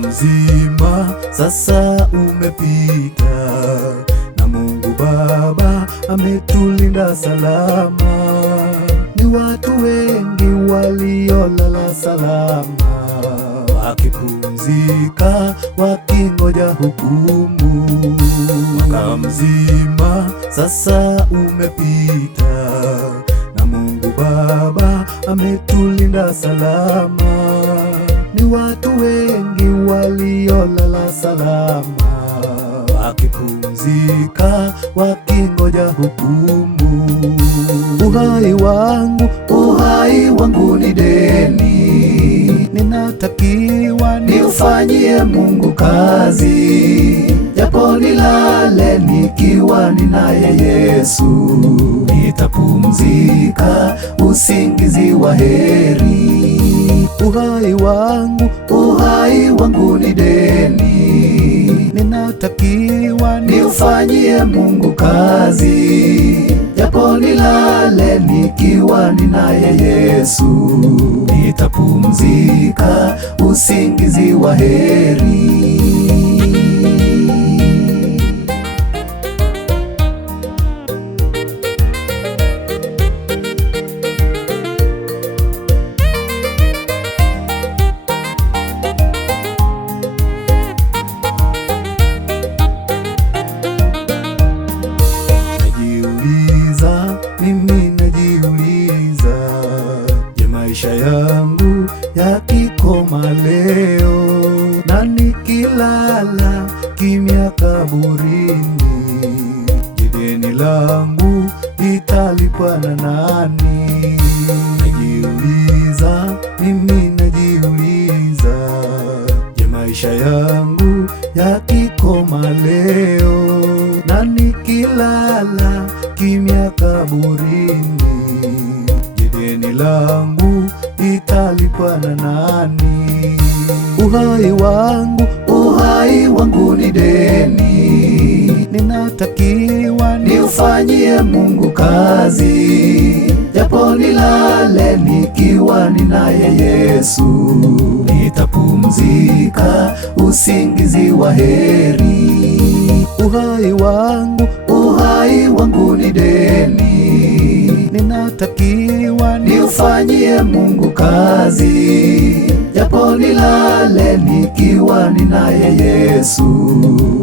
mzima sasa umepita, na Mungu Baba ametulinda salama. Ni watu wengi waliolala salama, wakipumzika wakingoja hukumu. Mwaka mzima sasa umepita, na Mungu Baba ametulinda salama. Ni watu wengi waliolala salama, wakipumzika wakingoja hukumu. Uhai wangu ni deni, ninatakiwa niufanyie Mungu kazi. Japo nilale nikiwa ninaye Yesu, nitapumzika usingizi wa heri. Uhai wangu ni deni, ninatakiwa niufanyie Mungu kazi. Japo nilale nikiwa ninaye Yesu, nitapumzika usingizi wa heri. Mimi najiuliza, je, maisha yangu yakikoma leo na nikilala kimya kaburini, je, deni langu litalipwa na nani? Mimi najiuliza, je, maisha yangu yakikoma leo na nikilala kimya kaburini, je, deni langu litalipwa na nani? Uhai wangu ni deni, ninatakiwa niufanyie Mungu kazi. Japo nilale nikiwa ninaye Yesu, nitapumzika usingizi wa heri. Uhai wangu ni deni, ninatakiwa niufanyie Mungu kazi. Japo nilale nikiwa ninaye Yesu,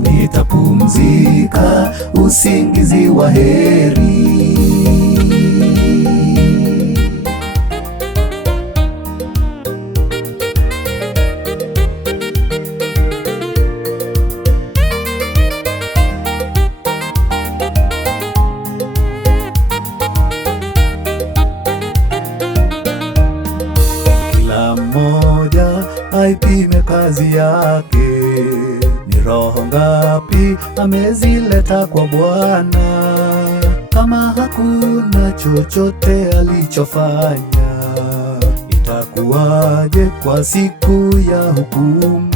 nitapumzika usingizi wa heri. Mmoja aipime kazi yake, ni roho ngapi amezileta kwa Bwana. Kama hakuna chochote alichofanya, itakuwaje kwa siku ya hukumu?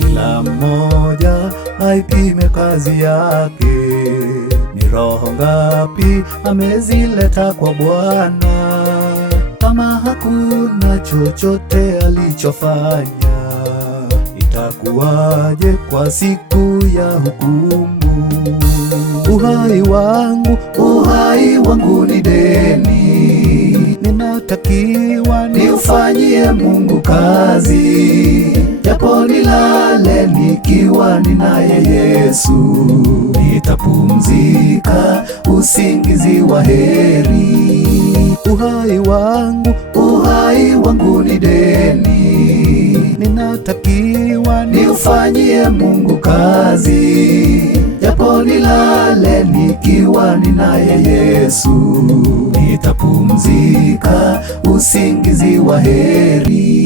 Kila mmoja aipime kazi yake, ni roho ngapi amezileta kwa Bwana. Kama hakuna chochote alichofanya, itakuwaje kwa siku ya hukumu? Uhai wangu ni deni, ninatakiwa niufanyie Mungu kazi. Japo nilale nikiwa ninaye Yesu, nitapumzika usingizi wa heri. Uhai wangu ni deni, ninatakiwa niufanyie Mungu kazi. Japo nilale nikiwa ninaye Yesu, nitapumzika usingizi wa heri.